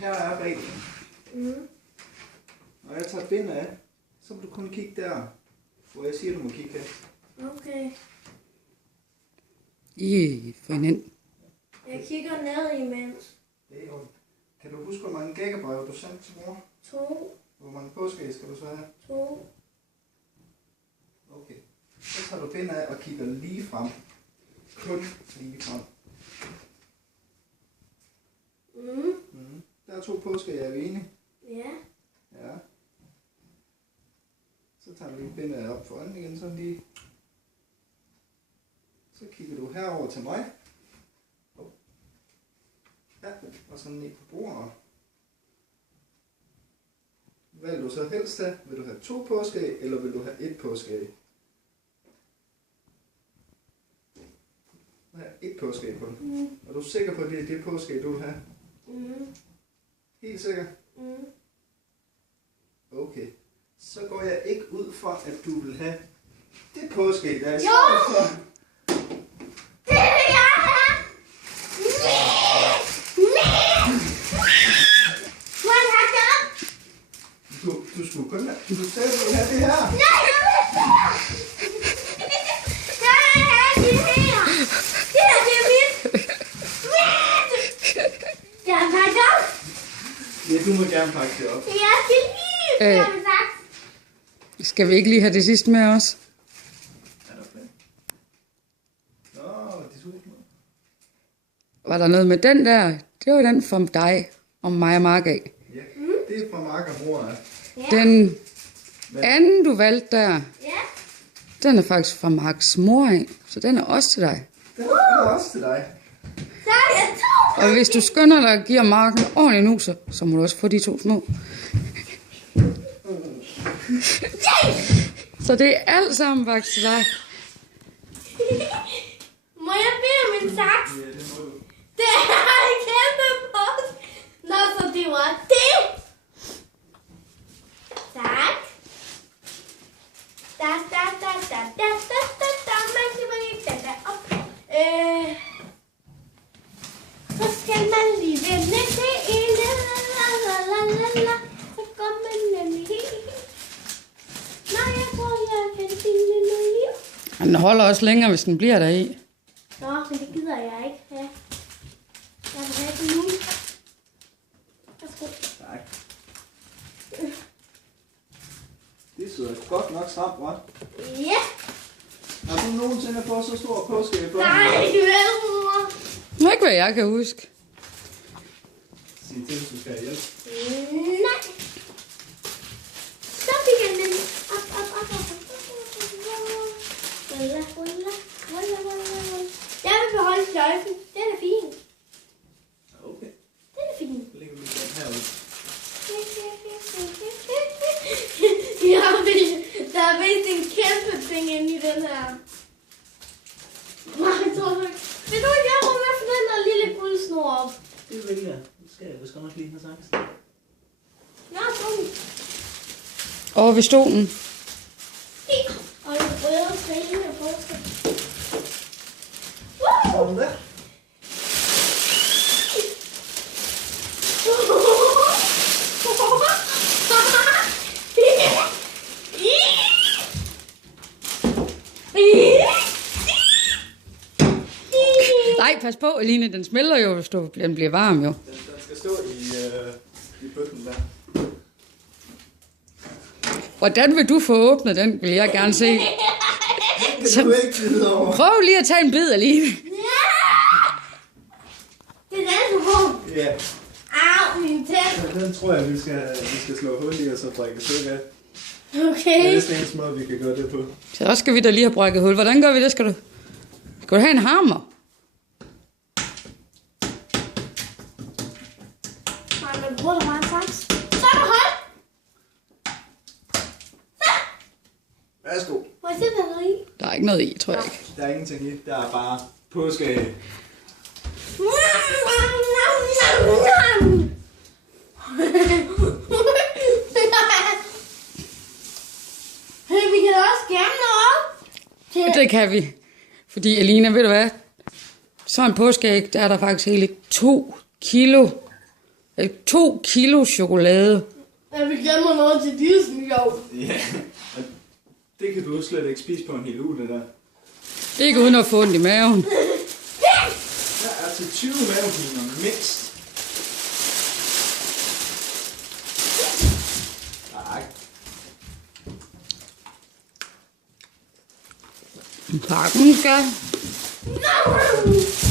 Her er reglen. Når jeg tager bindet af, så må du kun kigge der, hvor jeg siger, du må kigge her. Okay. For hinanden. Jeg kigger ned imens. Det er jo. Kan du huske, hvor mange gækkebreve du sendte til mor? 2. Hvor mange påskeæg skal du så have? 2. Okay. Så tager du bindet af og kigger lige frem. Kun lige frem. Der er 2 påskeæg, er vi enige? Ja. Ja. Så tager du lige bindet op for øjnene igen, sådan lige. Så kigger du herover til mig. Ja, og så ned på bordet. Hvad vil du så helst have? Vil du have 2 påskeæg, eller vil du have 1 påskeæg? Ja, 1 påskeæg kun. Er du sikker på, at det er det påskeæg, du vil have? Helt sikker? Okay. Så går jeg ikke ud fra, at du vil have det påskeæg, der er Jo! Det vil jeg have! Må jeg have det op? Du skulle kun have, du sagde, at du ville have det her. Nej, jeg vil have det her! Det her, det er mit! Jeg har pakket op! Ja, du må gerne pakke det op. Jeg skal lige, har vi sagt. Skal vi ikke lige have det sidste med os? Er der flere? Nå, det er super. Var der noget med den der? Det var den fra dig og mig og Mark af. Ja, det er fra Mark og mor. Ja. Den anden, du valgte der, Ja. den er faktisk fra Marks mor af. Så den er også til dig. Den er også til dig. Så er jeg 2. Og hvis du skynder dig og giver Mark en ordentlig nuser, så må du også få de 2 små. Så det er alt sammen faktisk til dig. Må jeg bede om en saks? Ja, det må du. Det er en kæmpe post. Nå, så det var det. Tak. Da. Man kan lige da op. Så skal man lige vende det ene. La. Så går man nemlig helt. Nå, jeg tror, jeg kan finde noget liv. Den holder også længere, hvis den bliver der i. Nå, men det gider jeg ikke have. Jeg vil have det nu. Værsgo. Tak. Det sidder godt nok stramt, hva'? Ja. Har du nogensinde fået så stor påskeæg på? Nej, vel, mor. Det er ikke, hvad jeg kan huske. Sig til, hvis du skal have hjælp. Nej. Så fik jeg den. Op. Rulla. Jeg vil beholde sløjfen. Den er fin. Okay. Den er fin. Så lægger vi den herude. Der er vist en kæmpe ting inde i den her. Nej, jeg tror ikke. Vil du ikke have med for den der lille guldsnor op? Det vil jeg. Det skal jeg vist godt nok lige have sagt. Nå, sådan. Over ved stolen. Og en røde trine på sig. Sådan der. Nej, pas på, Aline, den smelter jo, hvis den bliver varm jo. Den skal stå i bøtten der. Hvordan vil du få åbnet den, vil jeg gerne se. Det kan du ikke vide over. Prøv lige at tage en bid, Aline. Ja! Det er den, du får. Ja, Au, min tæt. den tror jeg, vi skal slå hul i og så brække stykke af. Det Okay. er næsten eneste måde, vi kan gøre det på. Så skal vi da lige have brækket hul. Hvordan gør vi det? Skal du have en hammer? Nej, men bruger du bare en saks? Så er der hold. Værsgo. Må jeg se, hvad der er i? Der er ikke noget i, tror jeg ikke. Der er ingenting i. Der er bare påskeæg. Vi kan da også gerne noget. Det kan vi. Fordi, Alina, ved du hvad? Så en påskeæg, der er der faktisk hele 2 kilo 2 kilo chokolade. Jeg vil gerne mig noget til Disney, jo. Ja, og det kan du slet ikke spise på en hel uge, det der. Ikke uden at få ondt i maven. Der er til 20 mavepiner, mindst. Tak. Tak, hun skal. No!